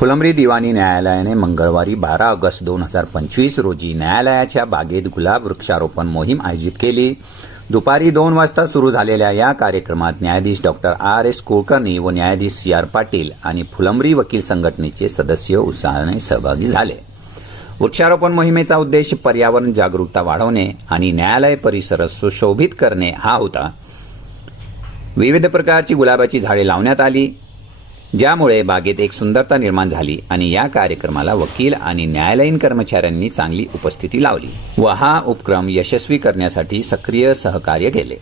फुलंब्री दिवाणी न्यायालयाने मंगळवारी बारा ऑगस्ट दोन हजार पंचवीस रोजी न्यायालयाच्या बागेत गुलाब वृक्षारोपण मोहीम आयोजित केली. दुपारी दोन वाजता सुरू झालेल्या या कार्यक्रमात न्यायाधीश डॉक्टर आर एस कुलकर्णी व न्यायाधीश सी आर पाटील आणि फुलंब्री वकील संघटनेचे सदस्य उत्साहाने सहभागी झाले. वृक्षारोपण मोहिमेचा उद्देश पर्यावरण जागरूकता वाढवणे आणि न्यायालय परिसर सुशोभित करणे हा होता. विविध प्रकारची गुलाबाची झाडे लावण्यात आली. ज्यामुळे बागेत एक सुंदरता निर्माण झाली आणि या कार्यक्रमाला वकील आणि न्यायालयीन कर्मचाऱ्यांनी चांगली उपस्थिती लावली. व हा उपक्रम यशस्वी करण्यासाठी सक्रिय सहकार्य केले.